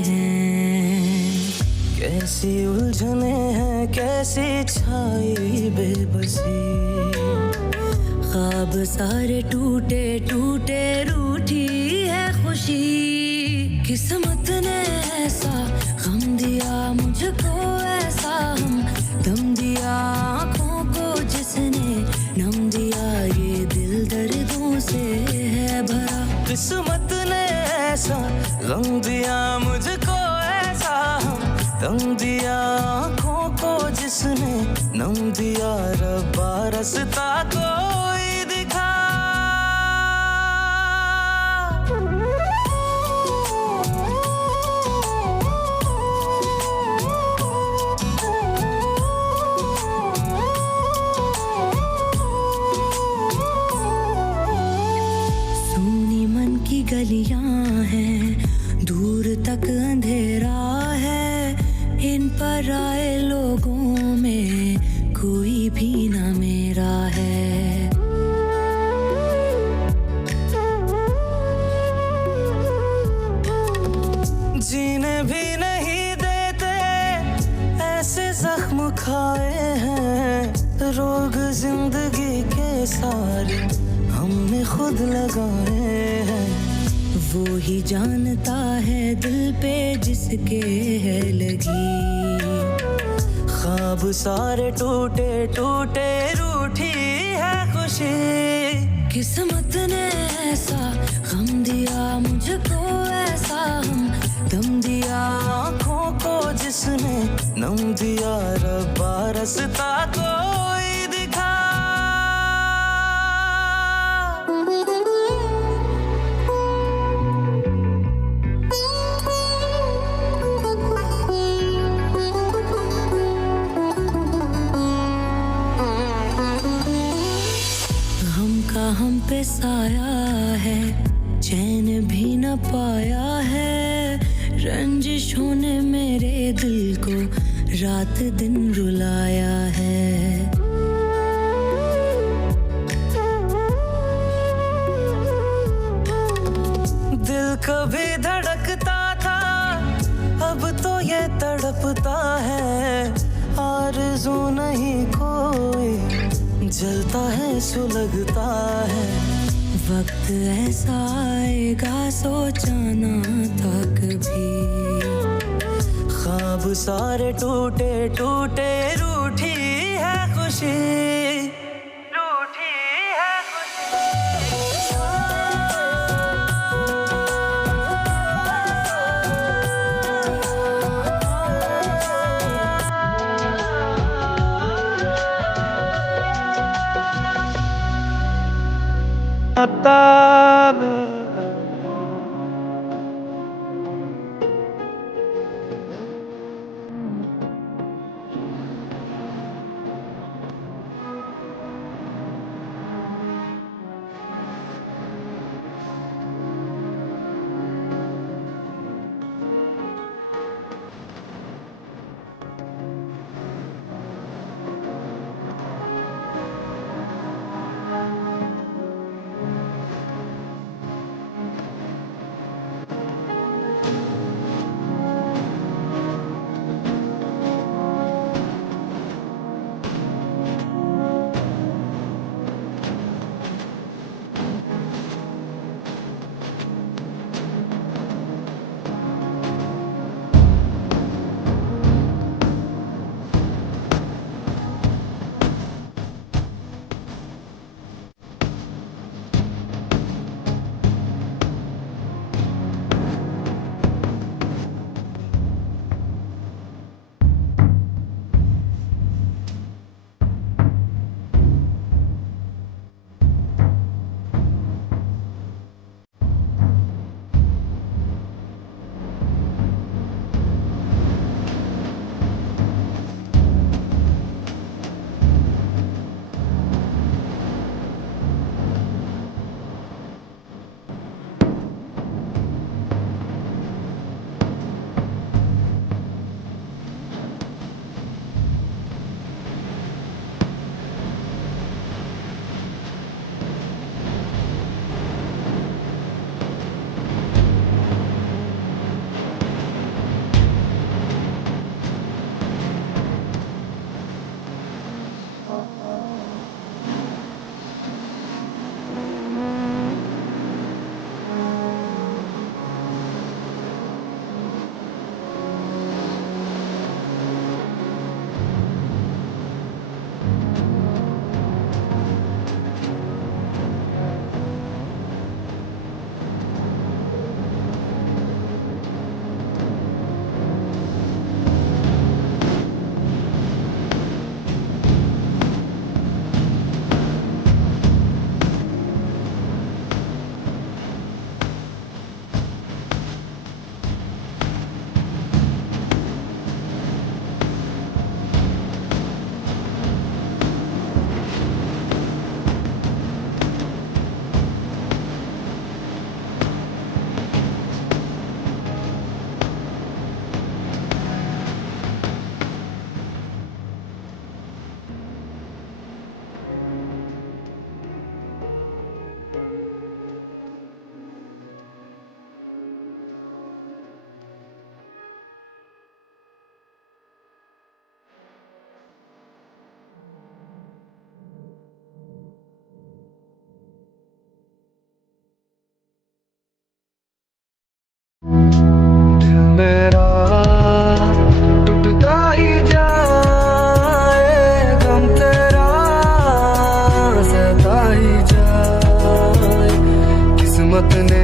हैं। कैसी उलझने हैं, कैसी छाई बेबसी, ख्वाब सारे टूटे टूटे, रूठी है खुशी। किस्मत ने ऐसा गम दिया मुझको, ऐसा हम दम दिया आँखों को जिसने नम दिया, ये दिल दर्दों से है भरा। किस्मत ने ऐसा गम दिया मुझको, ऐसा हम दम दिया आँखों को जिसने नम दिया, रब्बा रास्ता कोई दिखा। सुनी मन की गलियां हैं, दूर तक अंधेरा है, इन पर आए लोगों में कोई भी ना मेरा है। जीने भी नहीं देते ऐसे जख्म खाए हैं, रोग जिंदगी के सारे हमने खुद लगाए हैं। वो ही जानता है दिल पे जिसके है लगी, ख्वाब सारे टूटे टूटे, रूठी है खुशी। किस्मत ने ऐसा गम दिया मुझको, ऐसा हम दम दिया आँखों को जिसने नम दिया, रब्बा रास्ता कोई दिखा। हम पे साया है, चैन भी न पाया है, रंजिशों ने मेरे दिल को रात दिन रुलाया है। दिल कभी धड़कता था, अब तो ये तड़पता है, आरज़ू नहीं कोई, जलता है सुलगता है। वक्त ऐसा आएगा सोचा ना था कभी, ख्वाब सारे टूटे टूटे, रूठी है खुशी, रूठी है मेरा टूटता ही जाए, गम तेरा सहता ही जाए, किस्मत ने